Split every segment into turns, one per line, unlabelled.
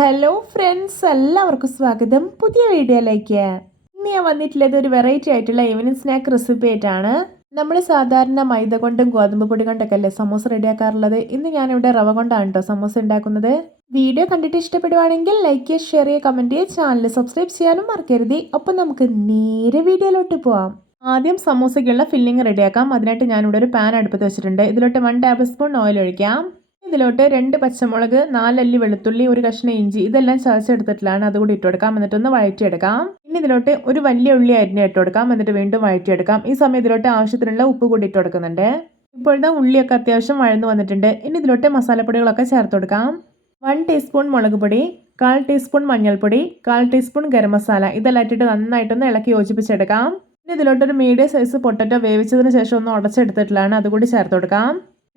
Hello friends എല്ലാവർക്കും സ്വാഗതം. പുതിയ വീഡിയോയിലേക്ക്. ഇന്ന് ഞാൻ വന്നിട്ടുള്ളത് ഒരു വെറൈറ്റി ആയിട്ടുള്ള ഈവനിങ് സ്നാക്ക് റെസിപ്പി ആയിട്ടാണ്. നമ്മൾ സാധാരണ മൈദ കൊണ്ടും ഗോതമ്പ് പൊടി കൊണ്ടൊക്കെ അല്ലേ സമോസ റെഡിയാക്കാറുള്ളത് ഇന്ന് ഞാനിവിടെ റവ കൊണ്ടാണ് കേട്ടോ സമോസ ഉണ്ടാക്കുന്നത്. വീഡിയോ കണ്ടിട്ട് ഇഷ്ടപ്പെടുവാണെങ്കിൽ ലൈക്ക് ചെയ്യുക ഷെയർ ചെയ്യുക കമന്റ് ചെയ്യുക ചാനൽ സബ്സ്ക്രൈബ് ചെയ്യാനും മറക്കരുത്. അപ്പം നമുക്ക് നേരെ വീഡിയോയിലോട്ട് പോവാം. ആദ്യം സമോസയ്ക്കുള്ള ഫില്ലിംഗ് റെഡിയാക്കാം അതിനായിട്ട് ഞാനിവിടെ ഒരു പാൻ അടുപ്പത്ത് വെച്ചിട്ടുണ്ട്. ഇതിലോട്ട് വൺ ടേബിൾ സ്പൂൺ ഓയിൽ ഒഴിക്കാം. ഇതിലോട്ട് രണ്ട് പച്ചമുളക് നാലല്ലി വെളുത്തുള്ളി ഒരു കഷ്ണം ഇഞ്ചി ഇതെല്ലാം ചതച്ചെടുത്തിട്ടുള്ളതാണ് അതുകൂടി ഇട്ട് കൊടുക്കാം എന്നിട്ടൊന്ന് വഴറ്റിയെടുക്കാം. ഇനി ഇതിലോട്ട് ഒരു വലിയ ഉള്ളി അരിഞ്ഞ് ഇട്ട് കൊടുക്കാം എന്നിട്ട് വീണ്ടും വഴറ്റിയെടുക്കാം. ഈ സമയം ഇതിലോട്ട് ആവശ്യത്തിനുള്ള ഉപ്പ് കൂടി ഇട്ട് കൊടുക്കുന്നുണ്ട്. ഇപ്പോഴത്തെ ഉള്ളിയൊക്കെ അത്യാവശ്യം വഴന്നു വന്നിട്ടുണ്ട്. ഇനി ഇതിലോട്ട് മസാലപ്പൊടികളൊക്കെ ചേർത്ത് കൊടുക്കാം. വൺ ടീസ്പൂൺ മുളക് പൊടി കാൽ ടീസ്പൂൺ മഞ്ഞൾപ്പൊടി കാൽ ടീസ്പൂൺ ഗരം മസാല. ഇതെല്ലാം ഇട്ടിട്ട് നന്നായിട്ടൊന്ന് ഇളക്കി യോജിപ്പിച്ചെടുക്കാം. ഇനി ഇതിലോട്ടൊരു മീഡിയം സൈസ് പൊട്ടറ്റോ വേവിച്ചതിന് ശേഷം ഒന്ന് ഉടച്ചെടുത്തിട്ടുള്ളതാണ് അതുകൂടി ചേർത്ത് കൊടുക്കാം.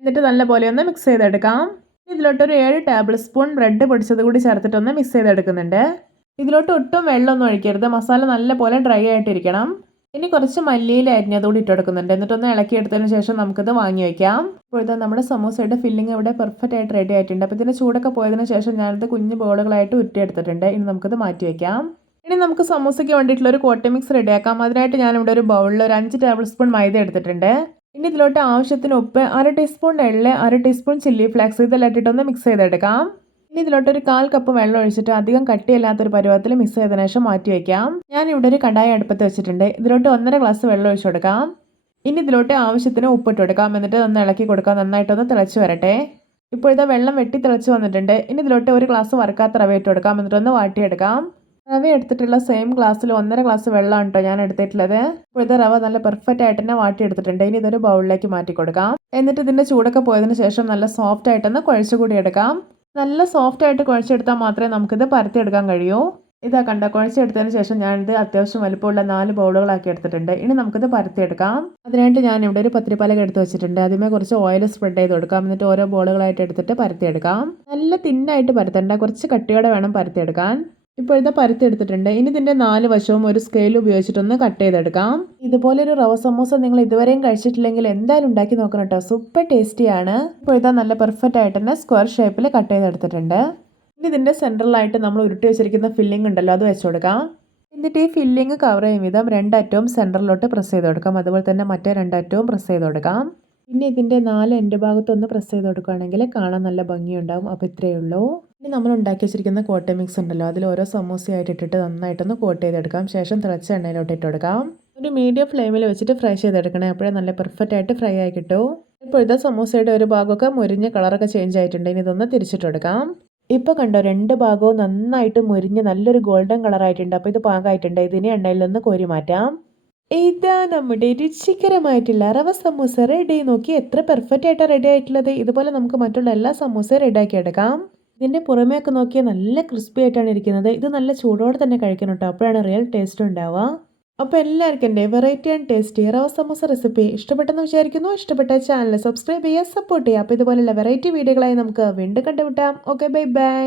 എന്നിട്ട് നല്ലപോലെ ഒന്ന് മിക്സ് ചെയ്തെടുക്കാം. ഇതിലോട്ടൊരു ഏഴ് ടേബിൾ സ്പൂൺ ബ്രെഡ് പൊടിച്ചത് കൂടി ചേർത്തിട്ട് ഒന്ന് മിക്സ് ചെയ്തെടുക്കുന്നുണ്ട്. ഇതിലോട്ട് ഒട്ടും വെള്ളമൊന്നും ഒഴിക്കരുത്. മസാല നല്ലപോലെ ഡ്രൈ ആയിട്ടിരിക്കണം. ഇനി കുറച്ച് മല്ലിയില അരിഞ്ഞതുകൂടി ഇട്ട് ഇട്ടെടുക്കുന്നുണ്ട്. എന്നിട്ടൊന്ന് ഇളക്കിയെടുത്തതിന് ശേഷം നമുക്കിത് വാങ്ങി വയ്ക്കാം ഇപ്പോഴത്തെ നമ്മുടെ സമോസയുടെ ഫില്ലിംഗ് ഇവിടെ പെർഫെക്റ്റ് ആയിട്ട് റെഡി ആയിട്ടുണ്ട്. അപ്പോൾ ഇതിന്റെ ചൂടൊക്കെ പോയതിന് ശേഷം ഞാനിത് കുഞ്ഞു ബോളുകളായിട്ട് ഉരുട്ടിയെടുത്തിട്ടുണ്ട്. ഇനി നമുക്കിത് മാറ്റി വയ്ക്കാം ഇനി നമുക്ക് സമോസയ്ക്ക് വേണ്ടിയിട്ടുള്ള ഒരു കോട്ട മിക്സ് റെഡിയാക്കാം അതിനായിട്ട് ഞാനിവിടെ ഒരു ബൗളിൽ ഒരു അഞ്ച് ടേബിൾ സ്പൂൺ മൈദ എടുത്തിട്ടുണ്ട്. ഇനി ഇതിലോട്ട് ആവശ്യത്തിന് ഉപ്പ് അര ടീസ്പൂൺ എള്ള് അര ടീസ്പൂൺ ചില്ലി ഫ്ലേക്സ് ഇതെല്ലാം ഇട്ടിട്ടൊന്ന് മിക്സ് ചെയ്തെടുക്കാം. ഇനി ഇതിലോട്ട് ഒരു കാൽ കപ്പ് വെള്ളം ഒഴിച്ചിട്ട് അധികം കട്ടിയില്ലാത്തൊരു പരുവത്തിൽ മിക്സ് ചെയ്തതിനു ശേഷം മാറ്റി വയ്ക്കാം ഞാൻ ഇവിടെ ഒരു കടായി അടുപ്പത്ത് വെച്ചിട്ടുണ്ട്. ഇതിലോട്ട് ഒന്നര ഗ്ലാസ് വെള്ളം ഒഴിച്ചു കൊടുക്കാം. ഇനി ഇതിലോട്ട് ആവശ്യത്തിന് ഉപ്പിട്ട് കൊടുക്കാം. എന്നിട്ട് ഒന്ന് ഇളക്കി കൊടുക്കാം. നന്നായിട്ടൊന്ന് തിളച്ച് വരട്ടെ. ഇപ്പോഴത്തെ വെള്ളം വെട്ടി തിളച്ച് വന്നിട്ടുണ്ട്. ഇനി ഇതിലോട്ട് ഒരു ഗ്ലാസ് വറുക്കാത്ത റവ ഇട്ട് കൊടുക്കാം. എന്നിട്ടൊന്ന് വാട്ടിയെടുക്കാം. റവ എടുത്തിട്ടുള്ള സെയിം ഗ്ലാസ്സിൽ ഒന്നര ഗ്ലാസ് വെള്ളമാണ് കേട്ടോ ഞാൻ എടുത്തിട്ടുള്ളത്. ഇപ്പോഴത്തെ റവ നല്ല പെർഫെക്റ്റ് ആയിട്ട് തന്നെ വാട്ടിയെടുത്തിട്ടുണ്ട് ഇനി ഇതൊരു ബൗളിലേക്ക് മാറ്റി കൊടുക്കാം. എന്നിട്ട് ഇതിന്റെ ചൂടൊക്കെ പോയതിന് ശേഷം നല്ല സോഫ്റ്റ് ആയിട്ടൊന്ന് കുഴച്ചുകൂടി എടുക്കാം. നല്ല സോഫ്റ്റ് ആയിട്ട് കുഴച്ചെടുത്താൽ മാത്രമേ നമുക്കിത് പരത്തിയെടുക്കാൻ കഴിയൂ. ഇതാ കണ്ട കുഴച്ചെടുത്തതിന് ശേഷം ഞാനിത് അത്യാവശ്യം വലുപ്പമുള്ള നാല് ബൗളുകളാക്കി എടുത്തിട്ടുണ്ട്. ഇനി നമുക്കിത് പരത്തിയെടുക്കാം അതിനായിട്ട് ഞാൻ ഇവിടെ ഒരു പത്തിരിപ്പാലക എടുത്ത് വെച്ചിട്ടുണ്ട്. അതിമേ കുറച്ച് ഓയിൽ സ്പ്രെഡ് ചെയ്ത് കൊടുക്കാം. എന്നിട്ട് ഓരോ ബോളുകളായിട്ട് എടുത്തിട്ട് പരത്തിയെടുക്കാം നല്ല തിന്നായിട്ട് പരത്തണ്ട. കുറച്ച് കട്ടിയോടെ വേണം പരത്തിയെടുക്കാൻ ഇപ്പോൾ ഇത് പരത്തി എടുത്തിട്ടുണ്ട്. ഇനി ഇതിന്റെ നാല് വശവും ഒരു സ്കെയിൽ ഉപയോഗിച്ചിട്ടൊന്ന് കട്ട് ചെയ്തെടുക്കാം. ഇതുപോലെ ഒരു റവ സമോസ നിങ്ങൾ ഇതുവരെയും കഴിച്ചിട്ടില്ലെങ്കിൽ എന്തായാലും ഉണ്ടാക്കി നോക്കണം കേട്ടോ സൂപ്പർ ടേസ്റ്റിയാണ് ഇപ്പോൾ ഇതാ നല്ല പെർഫെക്റ്റ് ആയിട്ട് തന്നെ സ്ക്വയർ ഷേപ്പിൽ കട്ട് ചെയ്തെടുത്തിട്ടുണ്ട്. ഇനി ഇതിന്റെ സെൻട്രലായിട്ട് നമ്മൾ ഉരുട്ടി വെച്ചിരിക്കുന്ന ഫില്ലിംഗ് ഉണ്ടല്ലോ അത് വെച്ച് കൊടുക്കാം. എന്നിട്ട് ഈ ഫില്ലിംഗ് കവർ ചെയ്യും വിധം രണ്ടറ്റവും സെന്ററിലോട്ട് പ്രസ് ചെയ്ത് കൊടുക്കാം. അതുപോലെ തന്നെ മറ്റേ രണ്ടറ്റവും പ്രസ് ചെയ്ത് കൊടുക്കാം. പിന്നെ ഇതിന്റെ നാല് എന്റെ ഭാഗത്തൊന്ന് പ്രസ് ചെയ്ത് കൊടുക്കുകയാണെങ്കിൽ കാണാൻ നല്ല ഭംഗിയുണ്ടാവും. അപ്പോൾ ഇത്രയേ ഉള്ളൂ. ഇനി നമ്മൾ ഉണ്ടാക്കി വെച്ചിരിക്കുന്ന കോട്ട മിക്സ് ഉണ്ടല്ലോ. അതിൽ ഓരോ സമോസയായിട്ട് ഇട്ടിട്ട് നന്നായിട്ടൊന്ന് കോട്ട് ചെയ്തെടുക്കാം. ശേഷം തിളച്ച എണ്ണയിലോട്ട് ഇട്ടെടുക്കാം ഒരു മീഡിയം ഫ്ലെയിമിൽ വെച്ചിട്ട് ഫ്രൈ ചെയ്തെടുക്കണേ. അപ്പോഴേ നല്ല പെർഫെക്റ്റ് ആയിട്ട് ഫ്രൈ ആയി കിട്ടും. ഇപ്പോഴത്തെ സമോസയുടെ ഒരു ഭാഗമൊക്കെ മുരിഞ്ഞ് കളറൊക്കെ ചേഞ്ച് ആയിട്ടുണ്ട്. ഇനി ഇതൊന്ന് തിരിച്ചിട്ടെടുക്കാം ഇപ്പോൾ കണ്ടോ രണ്ട് ഭാഗവും നന്നായിട്ട് മുരിഞ്ഞ് നല്ലൊരു ഗോൾഡൻ കളറായിട്ടുണ്ട് അപ്പോൾ ഇത് പാകമായിട്ടുണ്ട് ഇതിനെ എണ്ണയിൽ നിന്ന് കോരി മാറ്റാം. ഇതാ നമ്മുടെ രുചികരമായിട്ടുള്ള റവ സമൂസ റെഡി നോക്കി എത്ര പെർഫെക്റ്റ് ആയിട്ടാണ് റെഡി ആയിട്ടുള്ളത്. ഇതുപോലെ നമുക്ക് മറ്റുള്ള എല്ലാ സമൂസയും റെഡിയാക്കി എടുക്കാം. ഇതിന്റെ പുറമേയൊക്കെ നോക്കിയാൽ നല്ല ക്രിസ്പി ആയിട്ടാണ് ഇരിക്കുന്നത്. ഇത് നല്ല ചൂടോടെ തന്നെ കഴിക്കണം കേട്ടോ. അപ്പോഴാണ് റിയൽ ടേസ്റ്റ് ഉണ്ടാവുക. അപ്പോൾ എല്ലാവർക്കും എന്റെ വെറൈറ്റി ആൻഡ് ടേസ്റ്റി റവ സമൂസ റെസിപ്പി ഇഷ്ടപ്പെട്ടെന്ന് വിചാരിക്കുന്നു. ഇഷ്ടപ്പെട്ട ചാനൽ സബ്സ്ക്രൈബ് ചെയ്യുക സപ്പോർട്ട് ചെയ്യുക. അപ്പോൾ ഇതുപോലെയുള്ള വെറൈറ്റി വീഡിയോകളായി നമുക്ക് വീണ്ടും കണ്ടുമുട്ടാം. Okay bye bye